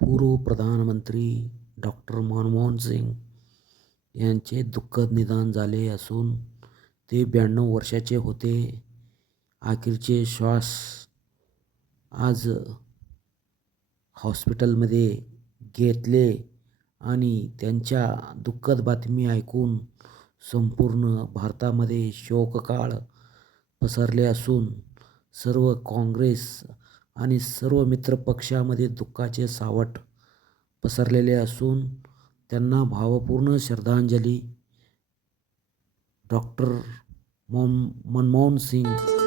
पूर्व प्रधानमंत्री डॉक्टर मनमोहन सिंग यांचे दुःखद निदान झाले असून ते ब्याण्णव वर्षाचे होते. अखेरचे श्वास आज हॉस्पिटलमध्ये घेतले आणि त्यांच्या दुःखद बातमी ऐकून संपूर्ण भारतामध्ये शोककाळ पसरले असून सर्व काँग्रेस आणि सर्व मित्रपक्षामध्ये दुःखाचे सावट पसरलेले असून त्यांना भावपूर्ण श्रद्धांजली. डॉक्टर मोम मनमोहन सिंग